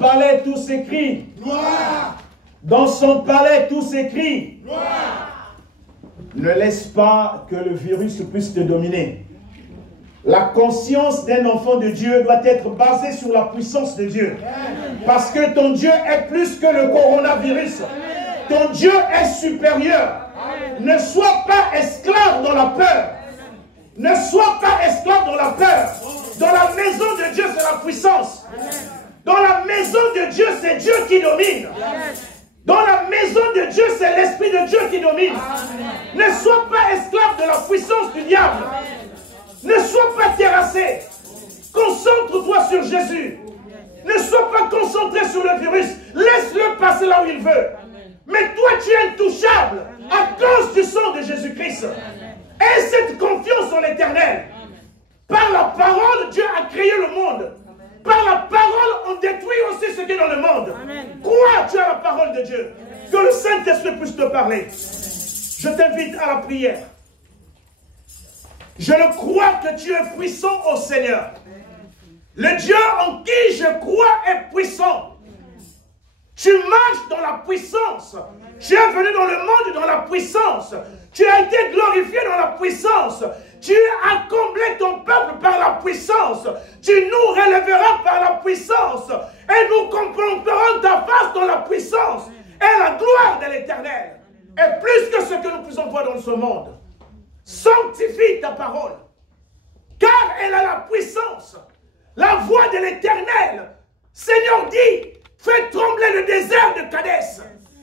palais tout s'écrie. Gloire. Dans son palais tout s'écrie. Gloire. Ne laisse pas que le virus puisse te dominer. La conscience d'un enfant de Dieu doit être basée sur la puissance de Dieu. Parce que ton Dieu est plus que le coronavirus. Ton Dieu est supérieur. Ne sois pas esclave dans la peur. Ne sois pas esclave dans la peur. Dans la maison de Dieu, c'est la puissance. Dans la maison de Dieu, c'est Dieu qui domine. Dans la maison de Dieu, c'est l'Esprit de Dieu qui domine. Ne sois pas esclave de la puissance du diable. Ne sois pas terrassé. Concentre-toi sur Jésus. Ne sois pas concentré sur le virus. Laisse-le passer là où il veut. Mais toi, tu es intouchable à cause du sang de Jésus-Christ. Et cette confiance en l'Éternel. Par la parole, Dieu a créé le monde. Par la parole, on détruit aussi ce qui est dans le monde. Crois-tu à la parole de Dieu? Que le Saint-Esprit puisse te parler. Je t'invite à la prière. Je le crois que tu es puissant au Seigneur. Le Dieu en qui je crois est puissant. Tu marches dans la puissance. Tu es venu dans le monde dans la puissance. Tu as été glorifié dans la puissance. Tu as comblé ton peuple par la puissance. Tu nous relèveras par la puissance. Et nous contemplerons ta face dans la puissance. Et la gloire de l'Éternel est plus que ce que nous pouvons voir dans ce monde. Sanctifie ta parole. Car elle a la puissance. La voix de l'Éternel. Seigneur dit, fais trembler le désert de Kadès.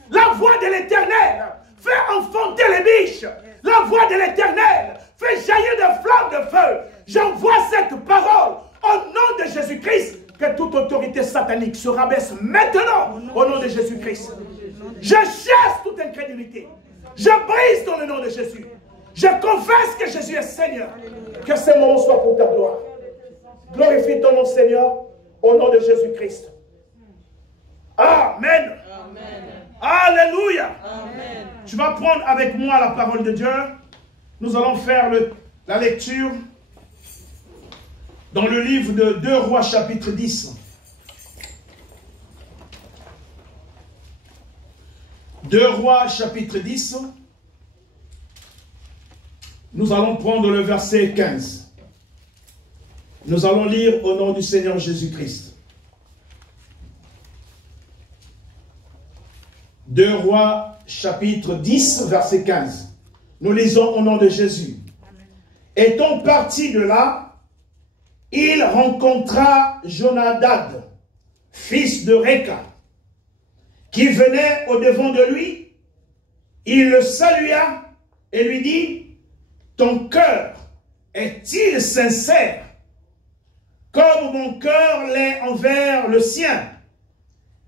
La voix de l'Éternel fait enfanter les biches. La voix de l'Éternel fait jaillir des flammes de feu. J'envoie cette parole au nom de Jésus-Christ. Que toute autorité satanique se rabaisse maintenant au nom de Jésus-Christ. Je chasse toute incrédulité. Je brise dans le nom de Jésus. Je confesse que Jésus est Seigneur. Que ces moments soient pour ta gloire. Glorifie ton nom, Seigneur, au nom de Jésus-Christ. Amen. Amen. Alléluia. Amen. Tu vas prendre avec moi la parole de Dieu. Nous allons faire la lecture dans le livre de 2 Rois chapitre 10. 2 Rois chapitre 10. Nous allons prendre le verset 15. Nous allons lire au nom du Seigneur Jésus-Christ. 2 Rois chapitre 10, verset 15. Nous lisons au nom de Jésus. Étant parti de là, il rencontra Jonadab, fils de Réka, qui venait au-devant de lui. Il le salua et lui dit, « Ton cœur est-il sincère, comme mon cœur l'est envers le sien ?»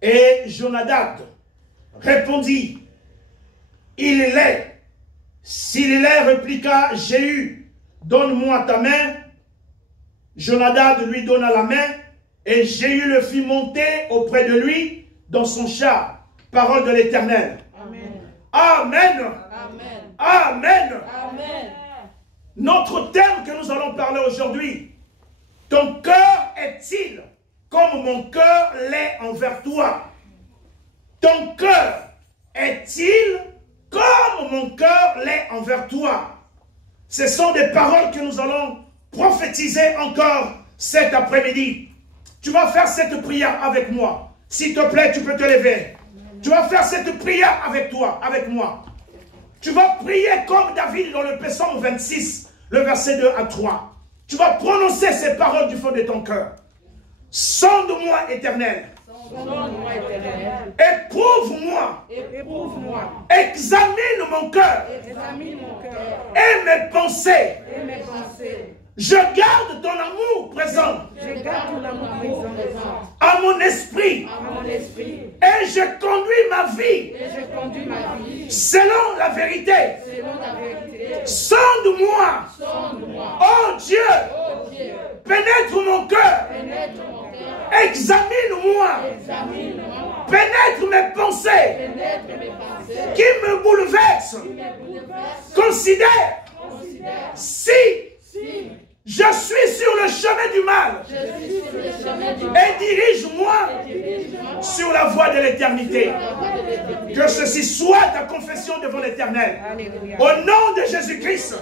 Et Jonadab répondit, « Il l'est. » S'il l'est, répliqua Jéhu, « Donne-moi ta main. » Jonadab lui donna la main, et Jéhu le fit monter auprès de lui dans son char. Parole de l'Éternel. Amen. Amen. Amen. Amen. Amen. Notre thème que nous allons parler aujourd'hui, ton cœur est-il comme mon cœur l'est envers toi? Ton cœur est-il comme mon cœur l'est envers toi? Ce sont des paroles que nous allons prophétiser encore cet après-midi. Tu vas faire cette prière avec moi. S'il te plaît, tu peux te lever. Tu vas faire cette prière avec toi, avec moi. Tu vas prier comme David dans le psaume 26, le verset 2 à 3. Tu vas prononcer ces paroles du fond de ton cœur. Sonde-moi, Éternel. Éprouve-moi. Examine mon cœur. Et mes pensées. Je garde ton amour présent à mon esprit. Et je conduis ma vie selon la vérité. Sonde-moi. Oh Dieu. Pénètre mon cœur. Examine-moi. Pénètre mes pensées qui me bouleversent. Considère si je suis sur le chemin du mal et dirige-moi sur la voie de l'éternité. Que ceci soit ta confession devant l'Éternel. Au nom de Jésus-Christ.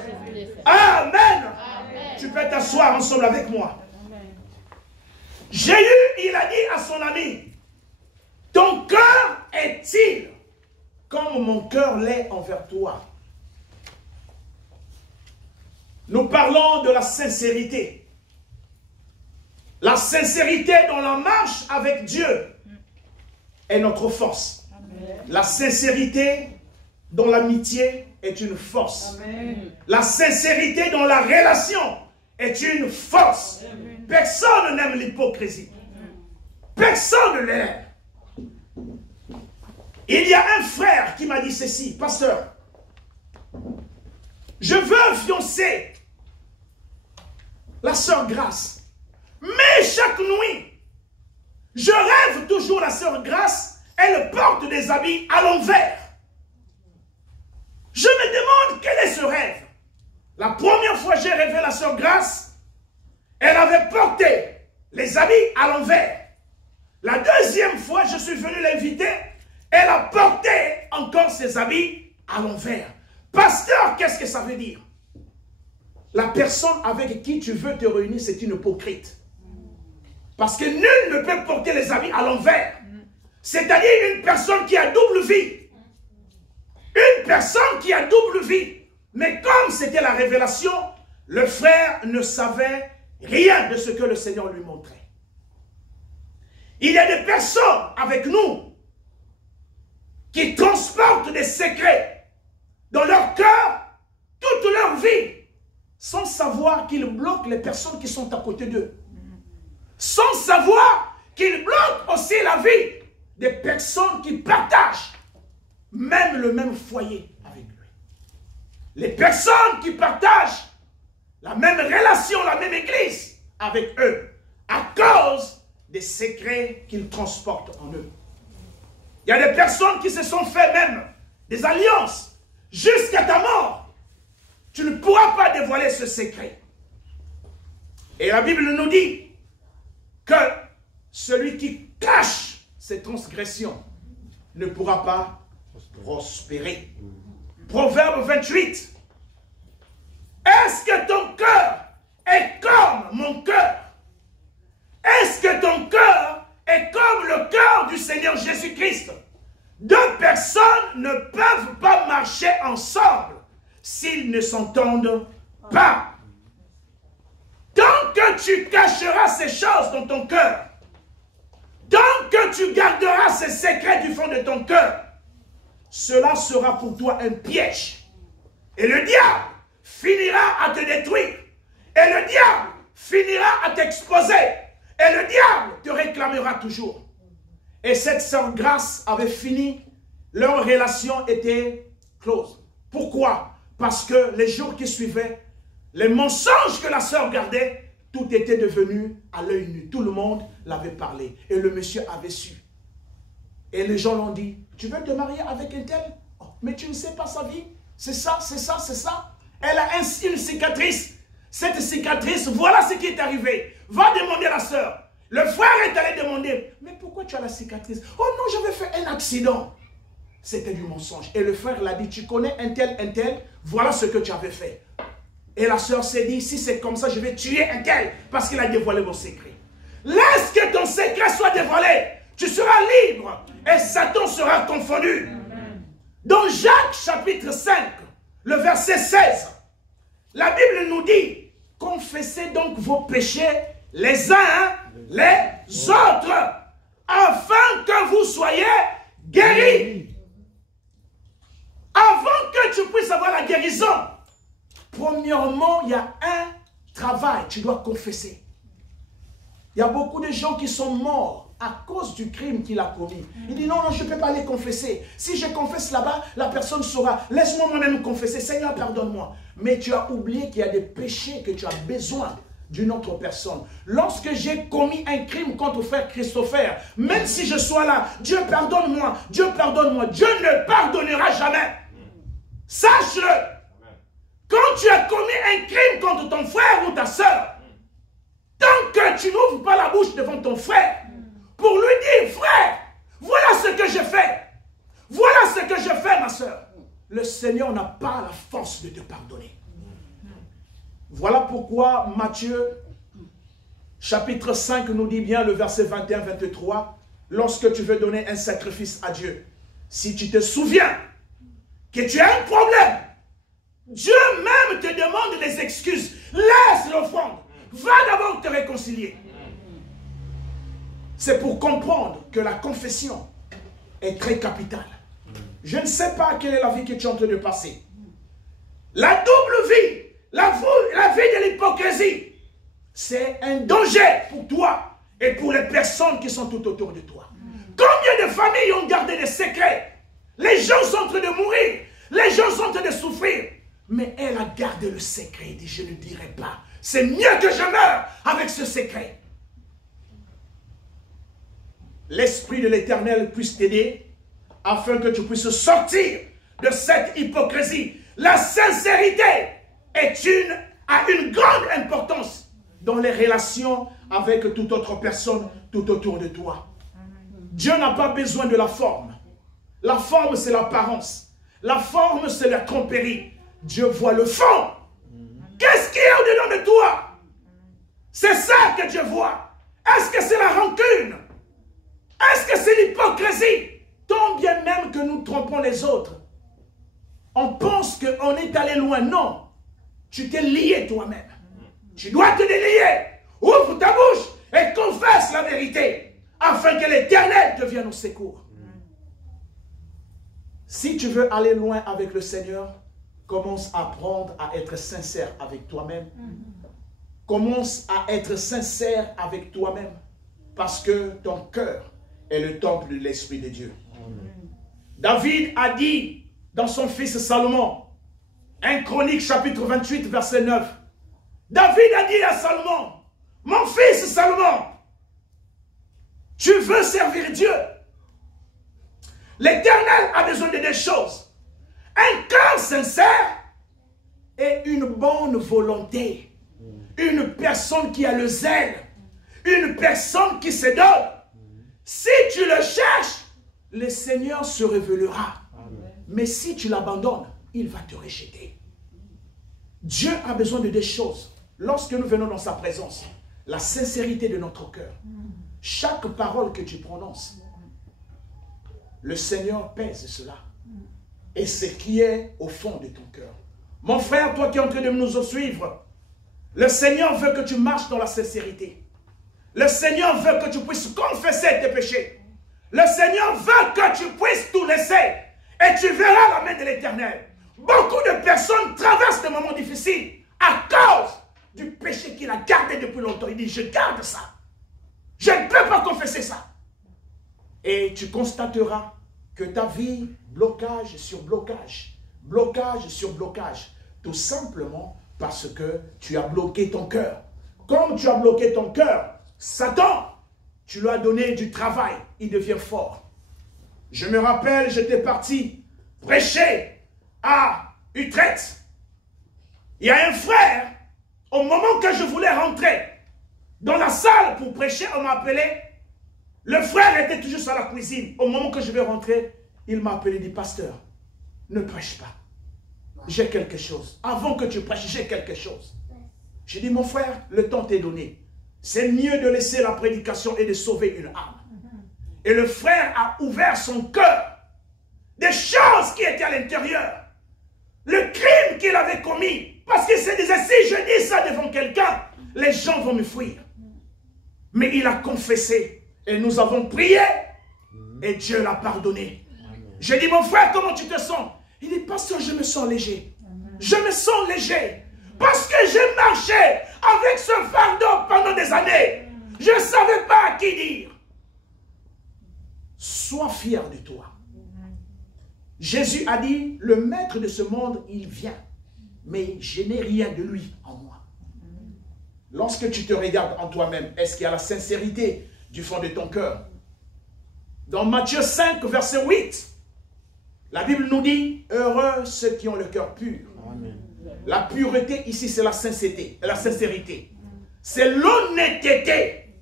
Amen. Tu peux t'asseoir ensemble avec moi. Jésus, il a dit à son ami, ton cœur est-il comme mon cœur l'est envers toi? Nous parlons de la sincérité. La sincérité dans la marche avec Dieu est notre force. Amen. La sincérité dans l'amitié est une force. Amen. La sincérité dans la relation est une force. Amen. Personne n'aime l'hypocrisie. Personne ne l'aime. Il y a un frère qui m'a dit ceci, pasteur, je veux fiancer la sœur Grâce. Mais chaque nuit, je rêve toujours la sœur Grâce, elle porte des habits à l'envers. Je me demande quel est ce rêve. La première fois j'ai rêvé la sœur Grâce, elle avait porté les habits à l'envers. La deuxième fois, je suis venu l'inviter, elle a porté encore ses habits à l'envers. Pasteur, qu'est-ce que ça veut dire? La personne avec qui tu veux te réunir, c'est une hypocrite. Parce que nul ne peut porter les habits à l'envers. C'est-à-dire une personne qui a double vie. Une personne qui a double vie. Mais comme c'était la révélation, le frère ne savait rien de ce que le Seigneur lui montrait. Il y a des personnes avec nous qui transportent des secrets dans leur cœur toute leur vie, sans savoir qu'ils bloquent les personnes qui sont à côté d'eux. Sans savoir qu'ils bloquent aussi la vie des personnes qui partagent même le même foyer avec lui. Les personnes qui partagent la même relation, la même église avec eux, à cause des secrets qu'ils transportent en eux. Il y a des personnes qui se sont fait même des alliances jusqu'à ta mort. Tu ne pourras pas dévoiler ce secret. Et la Bible nous dit que celui qui cache ses transgressions ne pourra pas prospérer. Proverbe 28. Est-ce que ton cœur est comme mon cœur? Est-ce que ton cœur est comme le cœur du Seigneur Jésus-Christ? Deux personnes ne peuvent pas marcher ensemble s'ils ne s'entendent pas. Tant que tu cacheras ces choses dans ton cœur, tant que tu garderas ces secrets du fond de ton cœur, cela sera pour toi un piège. Et le diable finira à te détruire. Et le diable finira à t'exposer. Et le diable te réclamera toujours. Et cette sœur Grâce avait fini, leur relation était close. Pourquoi? Parce que les jours qui suivaient, les mensonges que la sœur gardait, tout était devenu à l'œil nu. Tout le monde l'avait parlé. Et le monsieur avait su. Et les gens l'ont dit, tu veux te marier avec un tel? Oh, mais tu ne sais pas sa vie. C'est ça, c'est ça, c'est ça. Elle a ainsi une cicatrice. Cette cicatrice, voilà ce qui est arrivé. Va demander à la sœur. Le frère est allé demander, mais pourquoi tu as la cicatrice? Oh non, j'avais fait un accident. C'était du mensonge. Et le frère l'a dit, tu connais un tel, voilà ce que tu avais fait. Et la sœur s'est dit, si c'est comme ça, je vais tuer un tel, parce qu'il a dévoilé mon secret. Laisse que ton secret soit dévoilé. Tu seras libre et Satan sera confondu. Amen. Dans Jacques chapitre 5, le verset 16, la Bible nous dit, confessez donc vos péchés les uns les autres, afin que vous soyez guéris. Avant que tu puisses avoir la guérison, premièrement, il y a un travail, tu dois confesser. Il y a beaucoup de gens qui sont morts à cause du crime qu'il a commis. Il dit non, non, je ne peux pas les confesser. Si je confesse là-bas, la personne saura. Laisse-moi moi-même confesser. Seigneur, pardonne-moi. Mais tu as oublié qu'il y a des péchés que tu as besoin d'une autre personne. Lorsque j'ai commis un crime contre frère Christopher, même si je sois là, Dieu pardonne-moi, Dieu pardonne-moi, Dieu ne pardonnera jamais. Sache-le. Quand tu as commis un crime contre ton frère ou ta soeur, tant que tu n'ouvres pas la bouche devant ton frère, pour lui dire, frère, le Seigneur n'a pas la force de te pardonner. Voilà pourquoi Matthieu, chapitre 5, nous dit bien le verset 21-23, lorsque tu veux donner un sacrifice à Dieu, si tu te souviens que tu as un problème, Dieu même te demande des excuses. Laisse l'offrande. Va d'abord te réconcilier. C'est pour comprendre que la confession est très capitale. Je ne sais pas quelle est la vie que tu es en train de passer. La double vie, la vie de l'hypocrisie, c'est un danger pour toi et pour les personnes qui sont tout autour de toi. Combien de familles ont gardé des secrets? Les gens sont en train de mourir. Les gens sont en train de souffrir. Mais elle a gardé le secret. Elle dit, je ne dirai pas. C'est mieux que je meure avec ce secret. L'Esprit de l'Éternel puisse t'aider afin que tu puisses sortir de cette hypocrisie. La sincérité a une grande importance dans les relations avec toute autre personne tout autour de toi. Dieu n'a pas besoin de la forme. La forme, c'est l'apparence. La forme, c'est la tromperie. Dieu voit le fond. Qu'est-ce qui est au-dedans de toi? C'est ça que Dieu voit. Est-ce que c'est la rancune? Est-ce que c'est l'hypocrisie? Tant bien même que nous trompons les autres, on pense qu'on est allé loin. Non. Tu t'es lié toi-même. Tu dois te délier. Ouvre ta bouche et confesse la vérité afin que l'Éternel te vienne au secours. Si tu veux aller loin avec le Seigneur, commence à apprendre à être sincère avec toi-même. Commence à être sincère avec toi-même. Parce que ton cœur est le temple de l'Esprit de Dieu. David a dit dans son fils Salomon, 1 Chronique chapitre 28 verset 9, David a dit à Salomon, mon fils Salomon, tu veux servir Dieu. L'Éternel a besoin de deux choses. Un cœur sincère et une bonne volonté. Une personne qui a le zèle. Une personne qui se donne. Si tu le cherches, le Seigneur se révélera. Amen. Mais si tu l'abandonnes, il va te rejeter. Dieu a besoin de deux choses. Lorsque nous venons dans sa présence, la sincérité de notre cœur. Chaque parole que tu prononces, le Seigneur pèse cela. Et ce qui est au fond de ton cœur. Mon frère, toi qui es en train de nous suivre, le Seigneur veut que tu marches dans la sincérité. Le Seigneur veut que tu puisses confesser tes péchés. Le Seigneur veut que tu puisses tout laisser. Et tu verras la main de l'Éternel. Beaucoup de personnes traversent des moments difficiles à cause du péché qu'il a gardé depuis longtemps. Il dit, je garde ça. Je ne peux pas confesser ça. Et tu constateras que ta vie, blocage sur blocage, blocage sur blocage, tout simplement parce que tu as bloqué ton cœur. Comme tu as bloqué ton cœur, Satan, tu lui as donné du travail, il devient fort. Je me rappelle, j'étais parti prêcher à Utrecht. Il y a un frère, au moment que je voulais rentrer dans la salle pour prêcher, on m'a appelé. Le frère était toujours sur la cuisine. Au moment que je vais rentrer, il m'a appelé et dit, pasteur, ne prêche pas. J'ai quelque chose. Avant que tu prêches, j'ai quelque chose. J'ai dit, mon frère, le temps t'est donné. C'est mieux de laisser la prédication et de sauver une âme. Et le frère a ouvert son cœur. Des choses qui étaient à l'intérieur. Le crime qu'il avait commis. Parce qu'il se disait, si je dis ça devant quelqu'un, les gens vont me fuir. Mais il a confessé. Et nous avons prié. Et Dieu l'a pardonné. J'ai dit, mon frère, comment tu te sens? Il dit, pasteur, je me sens léger. Je me sens léger. Parce que j'ai marché avec ce fardeau pendant des années. Je ne savais pas à qui dire. Sois fier de toi. Jésus a dit, le maître de ce monde, il vient. Mais je n'ai rien de lui en moi. Lorsque tu te regardes en toi-même, est-ce qu'il y a la sincérité du fond de ton cœur? Dans Matthieu 5, verset 8, la Bible nous dit, heureux ceux qui ont le cœur pur. Amen. La pureté ici, c'est la sincérité. C'est l'honnêteté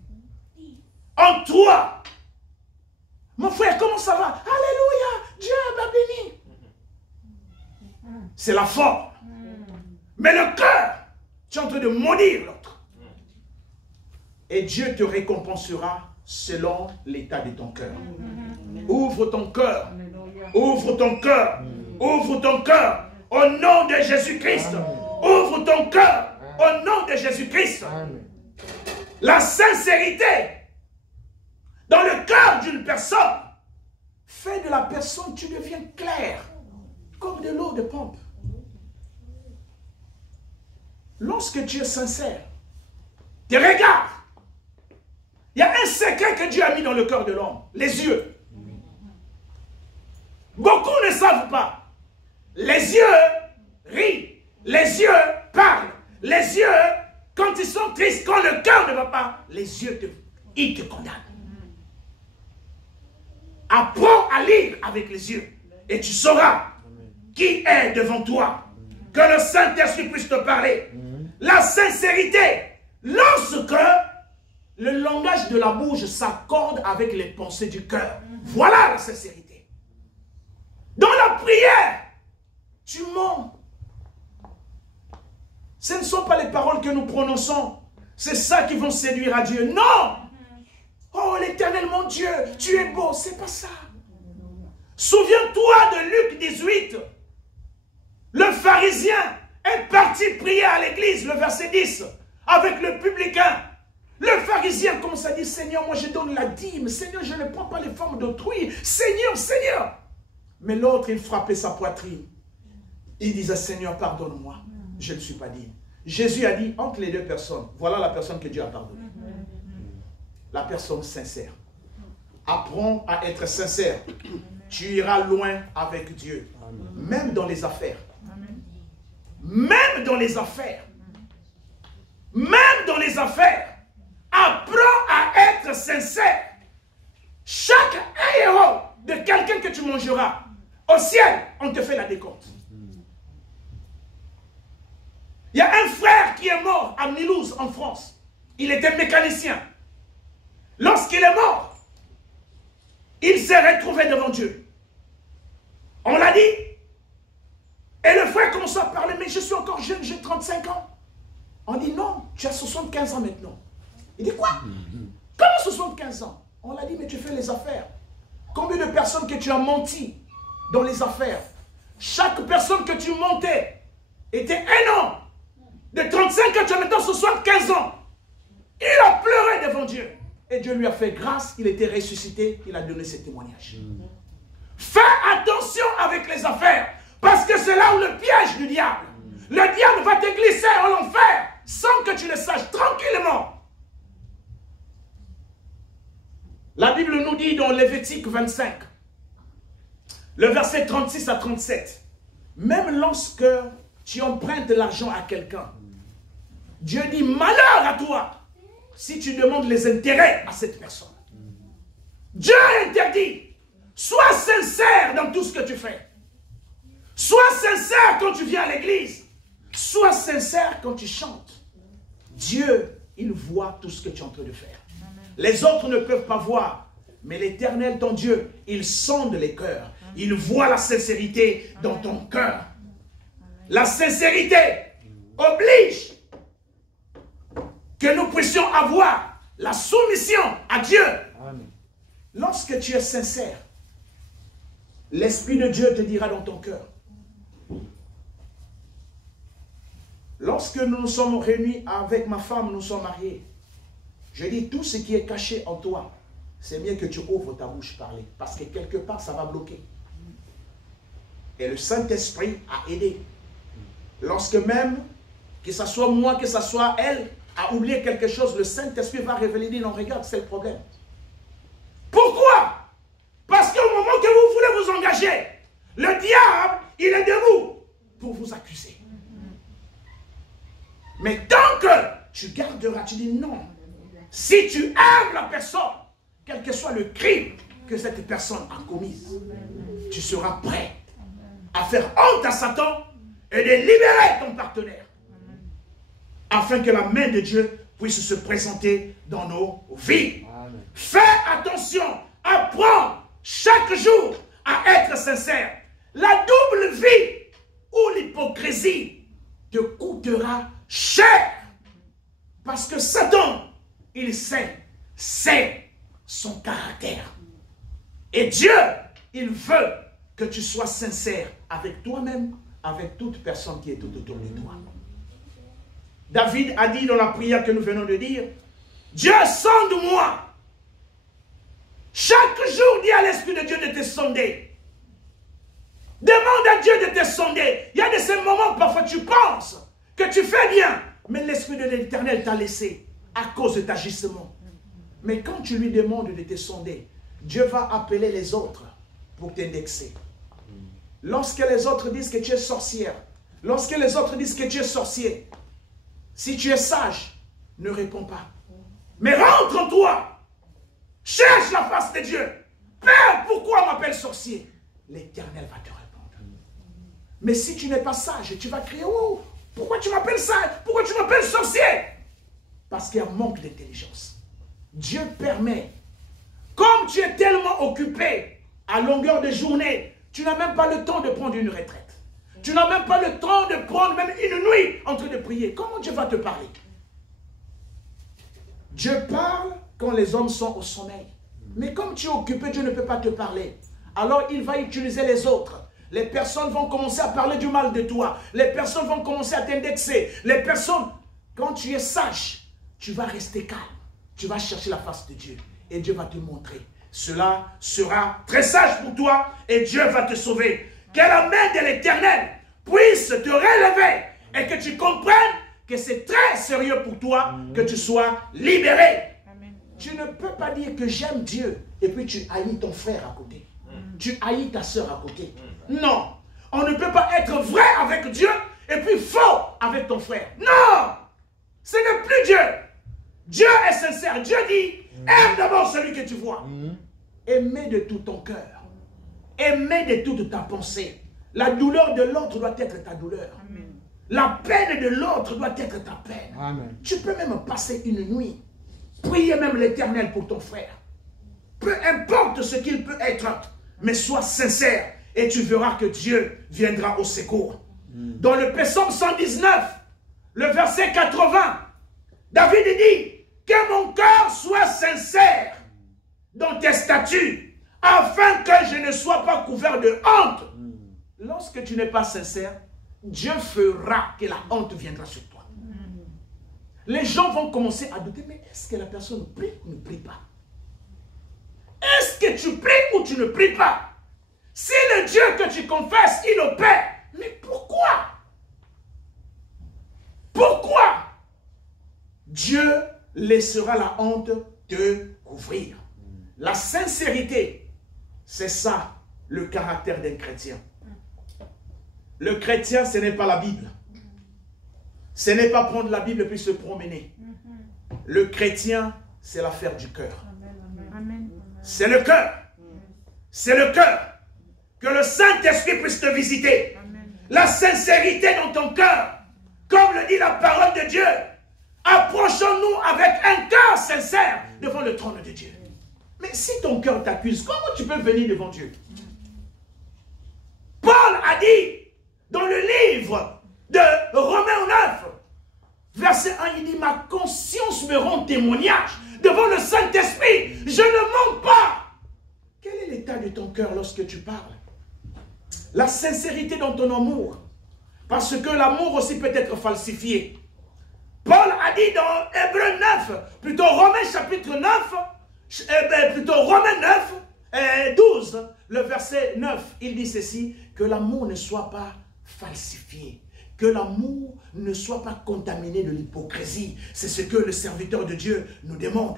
en toi. Mon frère, comment ça va? Alléluia, Dieu m'a béni. C'est la forme. Mais le cœur, tu es en train de maudire l'autre. Et Dieu te récompensera selon l'état de ton cœur. Ouvre ton cœur. Ouvre ton cœur. Ouvre ton cœur. Au nom de Jésus-Christ. Ouvre ton cœur. Au nom de Jésus-Christ. La sincérité dans le cœur d'une personne fait de la personne, tu deviens clair comme de l'eau de pompe. Lorsque tu es sincère, tes regards, il y a un secret que Dieu a mis dans le cœur de l'homme, les yeux. Beaucoup ne savent pas. Les yeux rient, les yeux parlent, les yeux, quand ils sont tristes, quand le cœur ne va pas, les yeux ils te condamnent. Apprends à lire avec les yeux et tu sauras qui est devant toi. Que le Saint-Esprit puisse te parler. La sincérité, lorsque le langage de la bouche s'accorde avec les pensées du cœur. Voilà la sincérité. Dans la prière, tu mens. Ce ne sont pas les paroles que nous prononçons. C'est ça qui vont séduire à Dieu. Non! Oh, l'Éternel, mon Dieu, tu es beau. C'est pas ça. Souviens-toi de Luc 18. Le pharisien est parti prier à l'église, le verset 10, avec le publicain. Le pharisien commence à dire, Seigneur, moi je donne la dîme. Seigneur, je ne prends pas les formes d'autrui. Seigneur, Seigneur. Mais l'autre, il frappait sa poitrine. Il disait, Seigneur, pardonne-moi. Je ne suis pas digne. Jésus a dit, entre les deux personnes, voilà la personne que Dieu a pardonnée. La personne sincère. Apprends à être sincère. Tu iras loin avec Dieu. Même dans les affaires. Même dans les affaires. Même dans les affaires. Apprends à être sincère. Chaque héros de quelqu'un que tu mangeras, au ciel, on te fait la décompte. Il y a un frère qui est mort à Mulhouse, en France. Il était mécanicien. Lorsqu'il est mort, il s'est retrouvé devant Dieu. On l'a dit. Et le frère commence à parler, mais je suis encore jeune, j'ai 35 ans. On dit non, tu as 75 ans maintenant. Il dit quoi? Comment 75 ans? On l'a dit, mais tu fais les affaires. Combien de personnes que tu as menti dans les affaires? Chaque personne que tu montais était un an. De 35 ans, tu as maintenant 75 ans. Il a pleuré devant Dieu. Et Dieu lui a fait grâce, il était ressuscité, il a donné ses témoignages. Fais attention avec les affaires, parce que c'est là où le piège du diable. Le diable va te glisser en l'enfer, sans que tu le saches, tranquillement. La Bible nous dit dans Lévitique 25, le verset 36 à 37, même lorsque tu empruntes l'argent à quelqu'un, Dieu dit, malheur à toi, si tu demandes les intérêts à cette personne. Dieu interdit. Sois sincère dans tout ce que tu fais. Sois sincère quand tu viens à l'église. Sois sincère quand tu chantes. Dieu, il voit tout ce que tu es en train de faire. Les autres ne peuvent pas voir. Mais l'Éternel, ton Dieu, il sonde les cœurs. Il voit la sincérité dans ton cœur. La sincérité oblige que nous puissions avoir la soumission à Dieu. Amen. Lorsque tu es sincère, l'Esprit de Dieu te dira dans ton cœur. Lorsque nous nous sommes réunis avec ma femme, nous sommes mariés. Je dis, tout ce qui est caché en toi, c'est mieux que tu ouvres ta bouche parler. Parce que quelque part, ça va bloquer. Et le Saint-Esprit a aidé. Lorsque même, que ce soit moi, que ce soit elle, a oublié quelque chose, le Saint-Esprit va révéler, dit non, regarde, c'est le problème. Pourquoi? Parce qu'au moment que vous voulez vous engager, le diable, il est debout pour vous accuser. Mais tant que tu garderas, tu dis non. Si tu aimes la personne, quel que soit le crime que cette personne a commis, tu seras prêt à faire honte à Satan et de libérer ton partenaire. Afin que la main de Dieu puisse se présenter dans nos vies. Amen. Fais attention, apprends chaque jour à être sincère. La double vie ou l'hypocrisie te coûtera cher. Parce que Satan, il sait, c'est son caractère. Et Dieu, il veut que tu sois sincère avec toi-même, avec toute personne qui est tout autour de toi. David a dit dans la prière que nous venons de dire, Dieu, sonde-moi. Chaque jour, dis à l'Esprit de Dieu de te sonder. Demande à Dieu de te sonder. Il y a de ces moments où parfois tu penses que tu fais bien, mais l'Esprit de l'Éternel t'a laissé à cause de ta agissement. Mais quand tu lui demandes de te sonder, Dieu va appeler les autres pour t'indexer. Lorsque les autres disent que tu es sorcière, lorsque les autres disent que tu es sorcier, si tu es sage, ne réponds pas. Mais rentre en toi. Cherche la face de Dieu. Père, pourquoi on m'appelle sorcier? L'Éternel va te répondre. Mais si tu n'es pas sage, tu vas crier, oh, pourquoi tu m'appelles sage? Pourquoi tu m'appelles sorcier? Parce qu'il y a un manque d'intelligence. Dieu permet. Comme tu es tellement occupé à longueur de journée, tu n'as même pas le temps de prendre une retraite. Tu n'as même pas le temps de prendre même une nuit en train de prier. Comment Dieu va te parler? Dieu parle quand les hommes sont au sommeil. Mais comme tu es occupé, Dieu ne peut pas te parler. Alors il va utiliser les autres. Les personnes vont commencer à parler du mal de toi. Les personnes vont commencer à t'indexer. Les personnes, quand tu es sage, tu vas rester calme. Tu vas chercher la face de Dieu. Et Dieu va te montrer. Cela sera très sage pour toi et Dieu va te sauver. Que la main de l'Éternel puisse te relever et que tu comprennes que c'est très sérieux pour toi que tu sois libéré. Tu ne peux pas dire que j'aime Dieu et puis tu haïs ton frère à côté. Tu haïs ta soeur à côté. Non. On ne peut pas être vrai avec Dieu et puis faux avec ton frère. Non. Ce n'est plus Dieu. Dieu est sincère. Dieu dit, aime d'abord celui que tu vois. Aimez de tout ton cœur. Aimez de toute ta pensée. La douleur de l'autre doit être ta douleur. Amen. La peine de l'autre doit être ta peine. Amen. Tu peux même passer une nuit. Prier même l'Éternel pour ton frère. Peu importe ce qu'il peut être. Mais sois sincère. Et tu verras que Dieu viendra au secours. Dans le psaume 119, le verset 80, David dit, que mon cœur soit sincère dans tes statuts, afin que je ne sois pas couvert de honte. Lorsque tu n'es pas sincère, Dieu fera que la honte viendra sur toi. Les gens vont commencer à douter, mais est-ce que la personne prie ou ne prie pas? Est-ce que tu pries ou tu ne pries pas? Si le Dieu que tu confesses, il opère, mais pourquoi? Pourquoi Dieu laissera la honte te couvrir? La sincérité, c'est ça, le caractère d'un chrétien. Le chrétien, ce n'est pas la Bible. Ce n'est pas prendre la Bible et puis se promener. Le chrétien, c'est l'affaire du cœur. C'est le cœur. C'est le cœur. Que le Saint-Esprit puisse te visiter. La sincérité dans ton cœur. Comme le dit la parole de Dieu. Approchons-nous avec un cœur sincère devant le trône de Dieu. Mais si ton cœur t'accuse, comment tu peux venir devant Dieu? Paul a dit dans le livre de Romains 9, verset 1, il dit, ma conscience me rend témoignage devant le Saint-Esprit. Je ne mens pas. Quel est l'état de ton cœur lorsque tu parles? La sincérité dans ton amour. Parce que l'amour aussi peut être falsifié. Paul a dit dans Hébreux 9, plutôt Romains chapitre 9, plutôt Romains 9, 12, le verset 9, il dit ceci, que l'amour ne soit pas falsifié, que l'amour ne soit pas contaminé de l'hypocrisie. C'est ce que le serviteur de Dieu nous demande.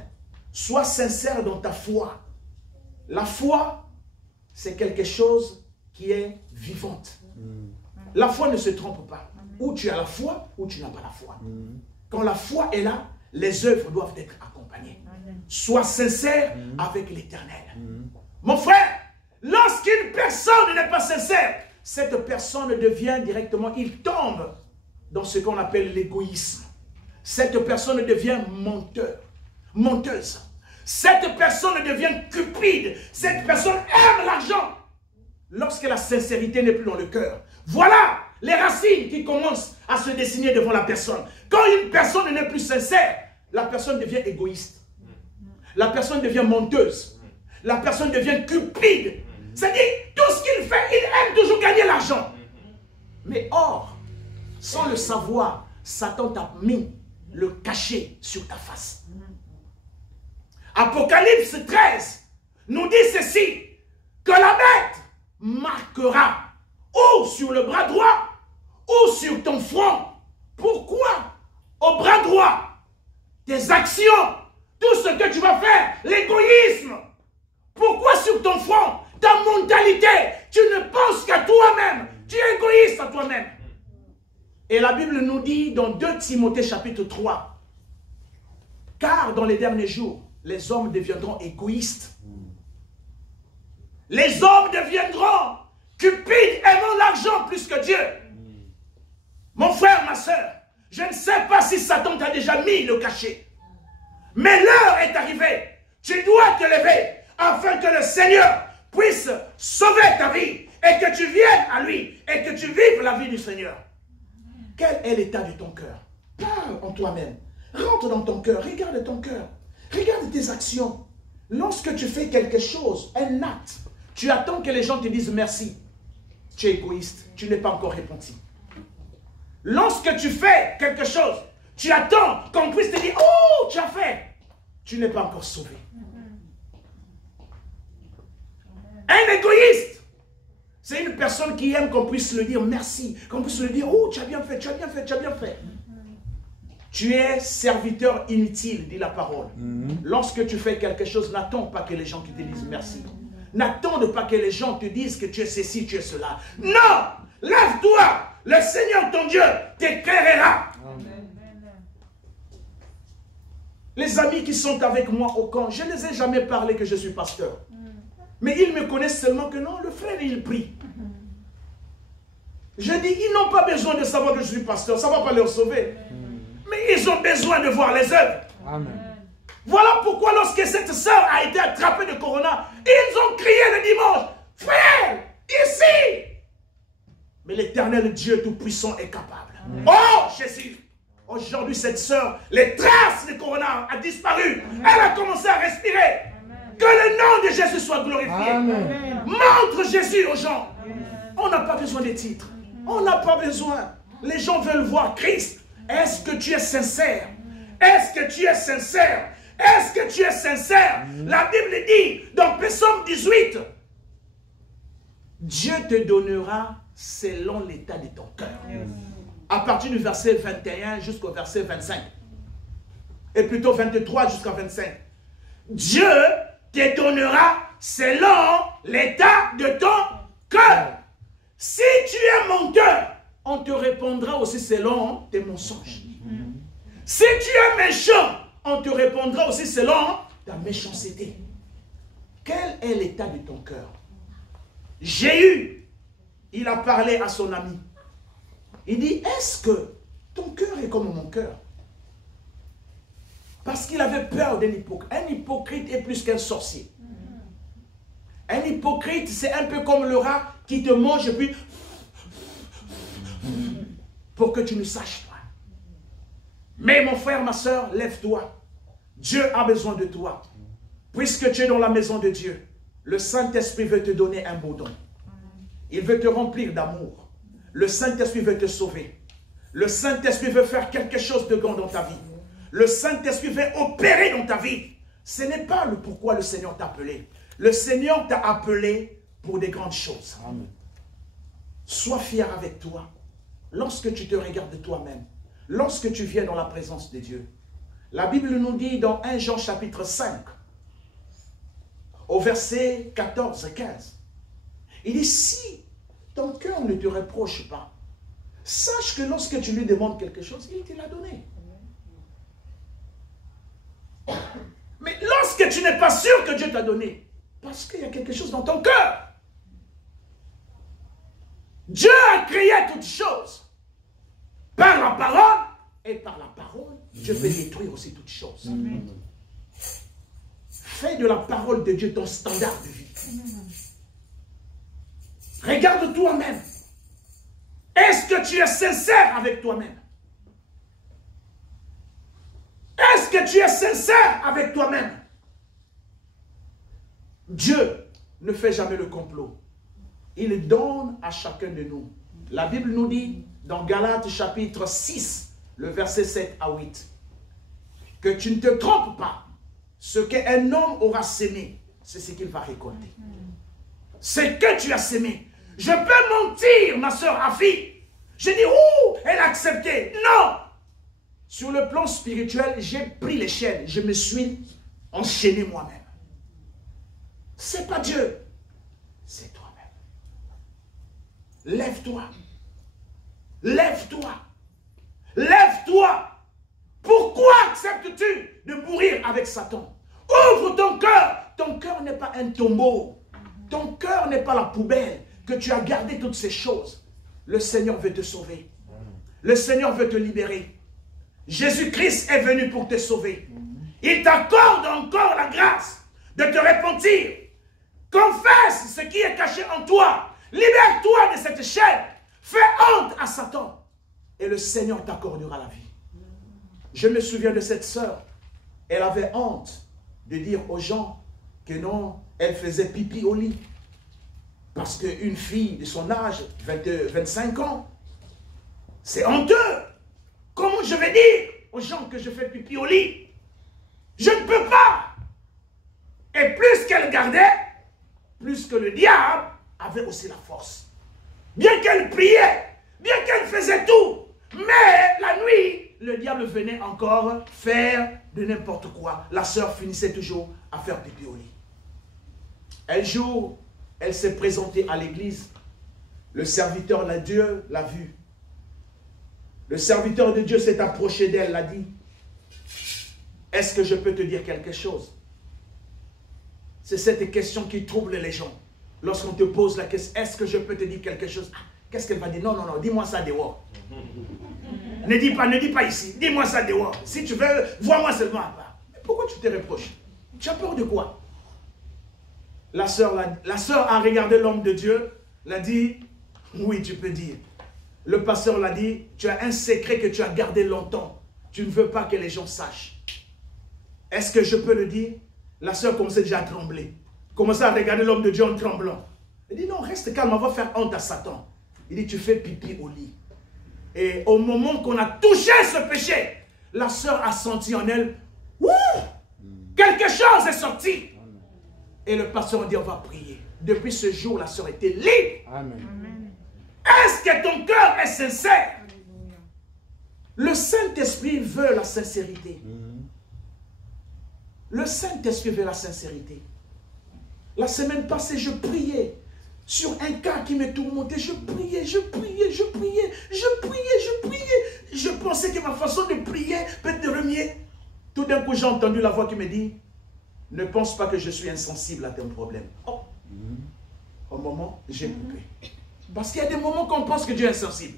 Sois sincère dans ta foi. La foi, c'est quelque chose qui est vivante. La foi ne se trompe pas. Ou tu as la foi, ou tu n'as pas la foi. Quand la foi est là, les œuvres doivent être accompagnées. Sois sincère avec l'Éternel. Mon frère, lorsqu'une personne n'est pas sincère, cette personne devient directement, il tombe dans ce qu'on appelle l'égoïsme. Cette personne devient menteur, menteuse. Cette personne devient cupide. Cette personne aime l'argent. Lorsque la sincérité n'est plus dans le cœur. Voilà les racines qui commencent à se dessiner devant la personne. Quand une personne n'est plus sincère, la personne devient égoïste. La personne devient menteuse. La personne devient cupide. C'est-à-dire, tout ce qu'il fait, il aime toujours gagner l'argent. Mais or, sans le savoir, Satan t'a mis le cachet sur ta face. Apocalypse 13 nous dit ceci, que la bête marquera ou sur le bras droit ou sur ton front. Pourquoi? Au bras droit, tes actions, tout ce que tu vas faire, l'égoïsme. Pourquoi sur ton front, ta mentalité, tu ne penses qu'à toi-même, tu es égoïste à toi-même. Et la Bible nous dit dans 2 Timothée chapitre 3, car dans les derniers jours, les hommes deviendront égoïstes. Les hommes deviendront cupides, aimant l'argent plus que Dieu. Mon frère, ma soeur, je ne sais pas si Satan t'a déjà mis le cachet. Mais l'heure est arrivée. Tu dois te lever afin que le Seigneur puisse sauver ta vie et que tu viennes à lui et que tu vives la vie du Seigneur. Quel est l'état de ton cœur? Parle en toi-même. Rentre dans ton cœur. Regarde ton cœur. Regarde tes actions. Lorsque tu fais quelque chose, un acte, tu attends que les gens te disent merci. Tu es égoïste. Tu n'es pas encore repenti. Lorsque tu fais quelque chose, tu attends qu'on puisse te dire « Oh, tu as fait !» Tu n'es pas encore sauvé. Un égoïste, c'est une personne qui aime qu'on puisse le dire merci, qu'on puisse le dire « Oh, tu as bien fait, tu as bien fait, tu as bien fait. » Tu es serviteur inutile, dit la parole. Lorsque tu fais quelque chose, n'attends pas que les gens qui te disent merci. N'attends pas que les gens te disent que tu es ceci, tu es cela. Non! Lève-toi! Le Seigneur ton Dieu t'éclairera. Les amis qui sont avec moi au camp, je ne les ai jamais parlé que je suis pasteur. Mais ils me connaissent seulement que non, le frère il prie. Je dis, ils n'ont pas besoin de savoir que je suis pasteur, ça ne va pas leur sauver. Mais ils ont besoin de voir les œuvres. Amen. Voilà pourquoi lorsque cette sœur a été attrapée de corona, ils ont crié le dimanche, frère, ici. Mais l'Éternel Dieu Tout-Puissant est capable. Oh Jésus, aujourd'hui cette sœur, les traces de corona a disparu. Elle a commencé à respirer. Que le nom de Jésus soit glorifié. Amen. Montre Jésus aux gens. On n'a pas besoin des titres. On n'a pas besoin. Les gens veulent voir Christ. Est-ce que tu es sincère? Est-ce que tu es sincère? Est-ce que tu es sincère? La Bible dit dans Psaume 18, Dieu te donnera selon l'état de ton cœur. À partir du verset 21 jusqu'au verset 25. Et plutôt 23 jusqu'à 25. Dieu te donnera selon l'état de ton cœur. Si tu es menteur, on te répondra aussi selon tes mensonges. Si tu es méchant, on te répondra aussi selon ta méchanceté. Quel est l'état de ton cœur? Jéhu, il a parlé à son ami. Il dit, est-ce que ton cœur est comme mon cœur? Parce qu'il avait peur d'un hypocrite. Un hypocrite est plus qu'un sorcier. Un hypocrite, c'est un peu comme le rat qui te mange et puis pour que tu ne saches pas. Mais mon frère, ma soeur, lève-toi. Dieu a besoin de toi. Puisque tu es dans la maison de Dieu, le Saint-Esprit veut te donner un beau don. Il veut te remplir d'amour. Le Saint-Esprit veut te sauver. Le Saint-Esprit veut faire quelque chose de grand dans ta vie. Le Saint-Esprit veut opérer dans ta vie. Ce n'est pas le pourquoi le Seigneur t'a appelé. Le Seigneur t'a appelé pour des grandes choses. Amen. Sois fier avec toi. Lorsque tu te regardes de toi-même, lorsque tu viens dans la présence de Dieu. La Bible nous dit dans 1 Jean chapitre 5, au verset 14 et 15, il dit, si ton cœur ne te reproche pas, sache que lorsque tu lui demandes quelque chose, il te l'a donné. Mais lorsque tu n'es pas sûr que Dieu t'a donné, parce qu'il y a quelque chose dans ton cœur. Dieu a créé toutes choses. Par la parole, et par la parole, Dieu peut détruire aussi toutes choses. Amen. Fais de la parole de Dieu ton standard de vie. Regarde toi-même. Est-ce que tu es sincère avec toi-même? Est-ce que tu es sincère avec toi-même? Dieu ne fait jamais le complot. Il donne à chacun de nous. La Bible nous dit, dans Galates chapitre 6, le verset 7 à 8, que tu ne te trompes pas. Ce qu'un homme aura sémé, c'est ce qu'il va récolter. Ce que tu as sémé. Je peux mentir, ma soeur Afi. Je dis, ouh, elle a accepté. Non. Sur le plan spirituel, j'ai pris les chaînes. Je me suis enchaîné moi-même. C'est pas Dieu. C'est toi-même. Lève-toi. Lève-toi. Lève-toi. Pourquoi acceptes-tu de mourir avec Satan? Ouvre ton cœur. Ton cœur n'est pas un tombeau. Ton cœur n'est pas la poubelle que tu as gardé toutes ces choses. Le Seigneur veut te sauver. Le Seigneur veut te libérer. Jésus-Christ est venu pour te sauver. Il t'accorde encore la grâce de te repentir. Confesse ce qui est caché en toi. Libère-toi de cette chaîne. Fais honte à Satan. Et le Seigneur t'accordera la vie. Je me souviens de cette sœur. Elle avait honte de dire aux gens que non, elle faisait pipi au lit. Parce qu'une fille de son âge, 25 ans, c'est honteux. Comment je vais dire aux gens que je fais pipi au lit? Je ne peux pas. Et plus qu'elle gardait, plus que le diable avait aussi la force. Bien qu'elle priait, bien qu'elle faisait tout, mais la nuit, le diable venait encore faire de n'importe quoi. La sœur finissait toujours à faire pipi au lit. Un jour, elle s'est présentée à l'église. Le serviteur de Dieu l'a vue. Le serviteur de Dieu s'est approché d'elle, l'a dit, est-ce que je peux te dire quelque chose? C'est cette question qui trouble les gens. Lorsqu'on te pose la question, est-ce que je peux te dire quelque chose? Qu'est-ce qu'elle va dire? Non, non, non, dis-moi ça dehors. Ne dis pas ici, dis-moi ça dehors. Si tu veux, vois-moi seulement à part. Mais pourquoi tu te reproches? Tu as peur de quoi? La sœur a regardé l'homme de Dieu, l'a dit, oui, tu peux dire. Le pasteur l'a dit, tu as un secret que tu as gardé longtemps. Tu ne veux pas que les gens sachent. Est-ce que je peux le dire? La sœur commençait déjà à trembler. Commençait à regarder l'homme de Dieu en tremblant. Il dit, non, reste calme, on va faire honte à Satan. Il dit, tu fais pipi au lit. Et au moment qu'on a touché ce péché, la sœur a senti en elle, ouh, quelque chose est sorti. Et le pasteur a dit, on va prier. Depuis ce jour, la sœur était libre. Amen. Est-ce que ton cœur est sincère? Le Saint-Esprit veut la sincérité. Le Saint-Esprit veut la sincérité. La semaine passée, je priais sur un cas qui me tourmentait. Je priais. Je pensais que ma façon de prier peut être mieux. Tout d'un coup, j'ai entendu la voix qui me dit, ne pense pas que je suis insensible à ton problème. Oh. Au moment, j'ai coupé. Parce qu'il y a des moments qu'on pense que Dieu est insensible.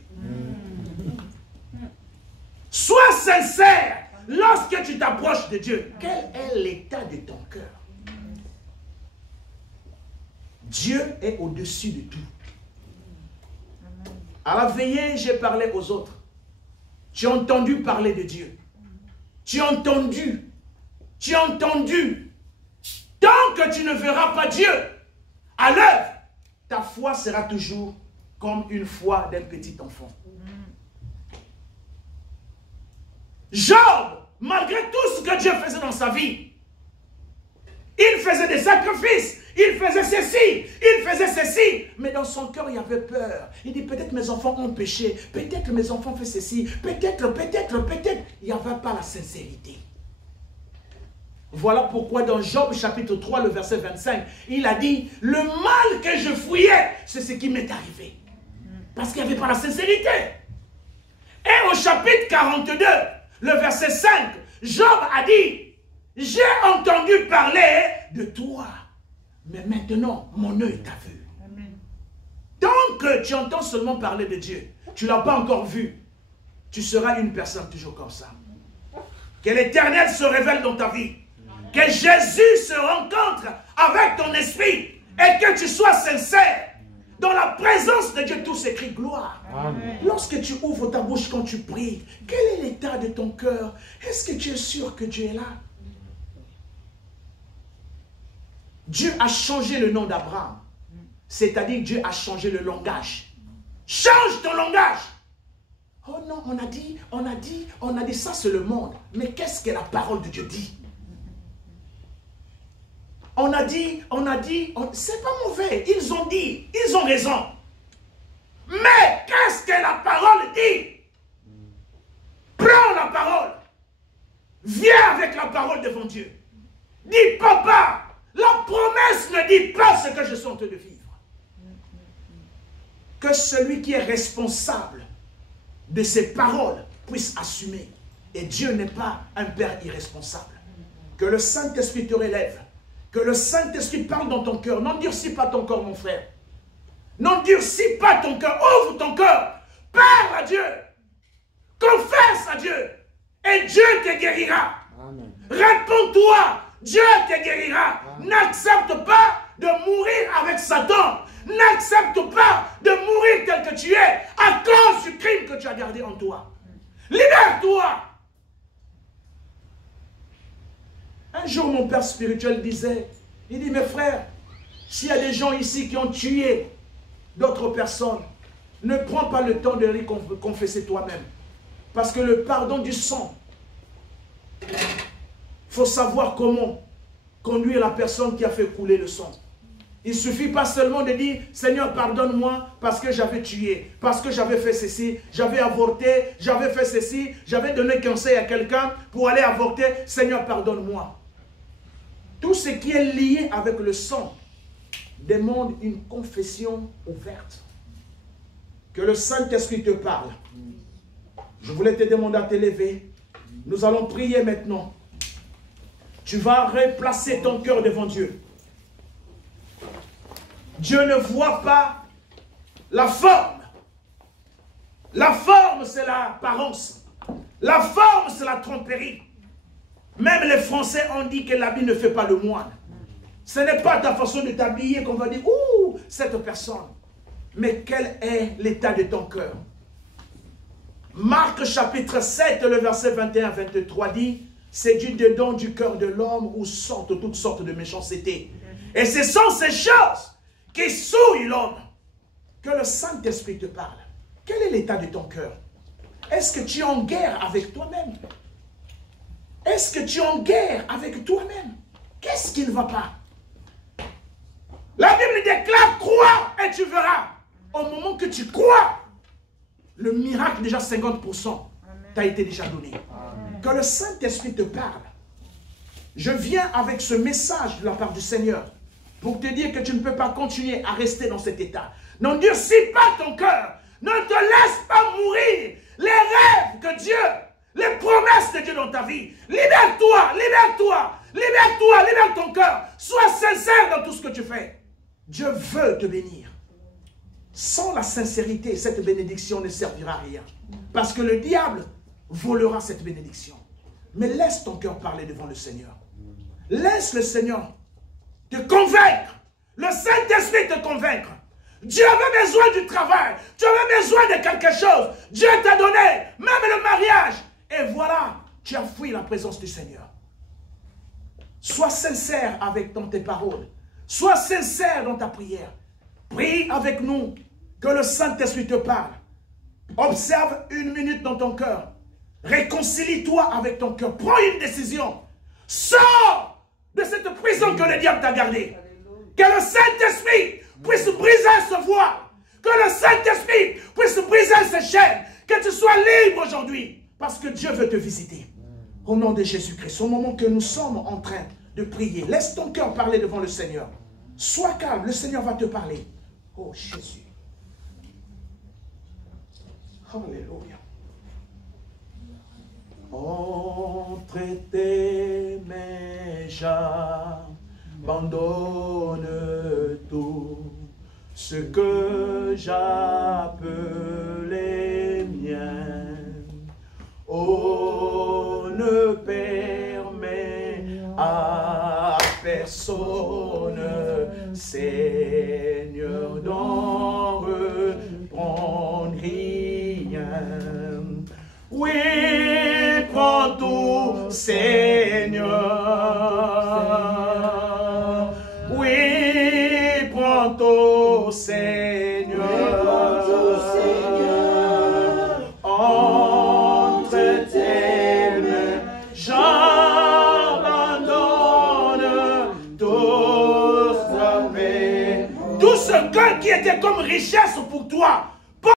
Sois sincère lorsque tu t'approches de Dieu. Quel est l'état de ton cœur? Dieu est au-dessus de tout. À la veillée, j'ai parlé aux autres. Tu as entendu parler de Dieu. Tu as entendu. Tant que tu ne verras pas Dieu à l'œuvre, ta foi sera toujours comme une foi d'un petit enfant. Job, malgré tout ce que Dieu faisait dans sa vie, il faisait des sacrifices, il faisait ceci, mais dans son cœur il y avait peur. Il dit peut-être mes enfants ont péché, peut-être mes enfants font ceci, peut-être, il n'y avait pas la sincérité. Voilà pourquoi dans Job chapitre 3, le verset 25, il a dit, le mal que je fouillais, c'est ce qui m'est arrivé. Parce qu'il n'y avait pas la sincérité. Et au chapitre 42, le verset 5, Job a dit, j'ai entendu parler de toi, mais maintenant, mon œil t'a vu. Tant que tu entends seulement parler de Dieu, tu ne l'as pas encore vu, tu seras une personne toujours comme ça. Que l'Éternel se révèle dans ta vie. Que Jésus se rencontre avec ton esprit et que tu sois sincère. dans la présence de Dieu, tout s'écrit gloire. Amen. Lorsque tu ouvres ta bouche quand tu pries, quel est l'état de ton cœur? Est-ce que tu es sûr que Dieu est là? Dieu a changé le nom d'Abraham. C'est-à-dire Dieu a changé le langage. Change ton langage. Oh non, on a dit, ça c'est le monde. Mais qu'est-ce que la parole de Dieu dit? On a dit, c'est pas mauvais. Ils ont dit, ils ont raison. Mais qu'est-ce que la parole dit? Prends la parole. Viens avec la parole devant Dieu. Dis, papa, la promesse ne dit pas ce que je suis en train de vivre. Que celui qui est responsable de ses paroles puisse assumer. Et Dieu n'est pas un père irresponsable. Que le Saint-Esprit te relève. Que le Saint-Esprit parle dans ton cœur. N'endurcis pas ton corps, mon frère. N'endurcis pas ton cœur. Ouvre ton cœur. Parle à Dieu. Confesse à Dieu. Et Dieu te guérira. Réponds-toi. Dieu te guérira. N'accepte pas de mourir avec Satan. N'accepte pas de mourir tel que tu es à cause du crime que tu as gardé en toi. Libère-toi. Un jour, mon père spirituel disait, il dit, mes frères, s'il y a des gens ici qui ont tué d'autres personnes, ne prends pas le temps de les confesser toi-même. Parce que le pardon du sang, il faut savoir comment conduire la personne qui a fait couler le sang. Il ne suffit pas seulement de dire, Seigneur, pardonne-moi parce que j'avais tué, parce que j'avais fait ceci, j'avais avorté, j'avais fait ceci, j'avais donné conseil à quelqu'un pour aller avorter. Seigneur, pardonne-moi. Tout ce qui est lié avec le sang demande une confession ouverte. Que le Saint-Esprit te parle. Je voulais te demander à te lever. Nous allons prier maintenant. Tu vas replacer ton cœur devant Dieu. Dieu ne voit pas la forme. La forme, c'est l'apparence. La forme, c'est la tromperie. Même les Français ont dit que l'habit ne fait pas le moine. Ce n'est pas ta façon de t'habiller qu'on va dire, ouh, cette personne. Mais quel est l'état de ton cœur? Marc chapitre 7, le verset 21-23 dit, c'est du dedans du cœur de l'homme où sortent toutes sortes de méchanceté. Et ce sont ces choses qui souillent l'homme. Que le Saint-Esprit te parle. Quel est l'état de ton cœur? Est-ce que tu es en guerre avec toi-même? Est-ce que tu es en guerre avec toi-même? Qu'est-ce qui ne va pas? La Bible déclare, crois et tu verras. Au moment que tu crois, le miracle déjà 50% t'a été déjà donné. Amen. Que le Saint-Esprit te parle. Je viens avec ce message de la part du Seigneur pour te dire que tu ne peux pas continuer à rester dans cet état. N'endurcis pas ton cœur. Ne te laisse pas mourir. Les rêves que Dieu, les promesses de Dieu dans ta vie. Libère-toi, libère-toi, libère-toi, libère ton cœur. Sois sincère dans tout ce que tu fais. Dieu veut te bénir. Sans la sincérité, cette bénédiction ne servira à rien. Parce que le diable volera cette bénédiction. Mais laisse ton cœur parler devant le Seigneur. Laisse le Seigneur te convaincre. Le Saint-Esprit te convaincre. Dieu avait besoin du travail. Tu avais besoin de quelque chose. Dieu t'a donné même le mariage. Et voilà, tu as fui la présence du Seigneur. Sois sincère avec tes paroles. Sois sincère dans ta prière. Prie avec nous. Que le Saint-Esprit te parle. Observe une minute dans ton cœur. Réconcilie-toi avec ton cœur. Prends une décision. Sors de cette prison que le diable t'a gardée. Que le Saint-Esprit puisse briser ce voile. Que le Saint-Esprit puisse briser ces chaînes. Que tu sois libre aujourd'hui. Parce que Dieu veut te visiter. Au nom de Jésus-Christ. Au moment que nous sommes en train de prier. Laisse ton cœur parler devant le Seigneur. Sois calme. Le Seigneur va te parler. Oh Jésus. Alléluia. Entre tes mains, j'abandonne tout ce que j'appelais mien. Oh, ne permets à personne, Seigneur, dans Seigneur. Oui, prends ton Seigneur. Entre tes mains, j'abandonne tout ce cœur qui était comme richesse pour toi.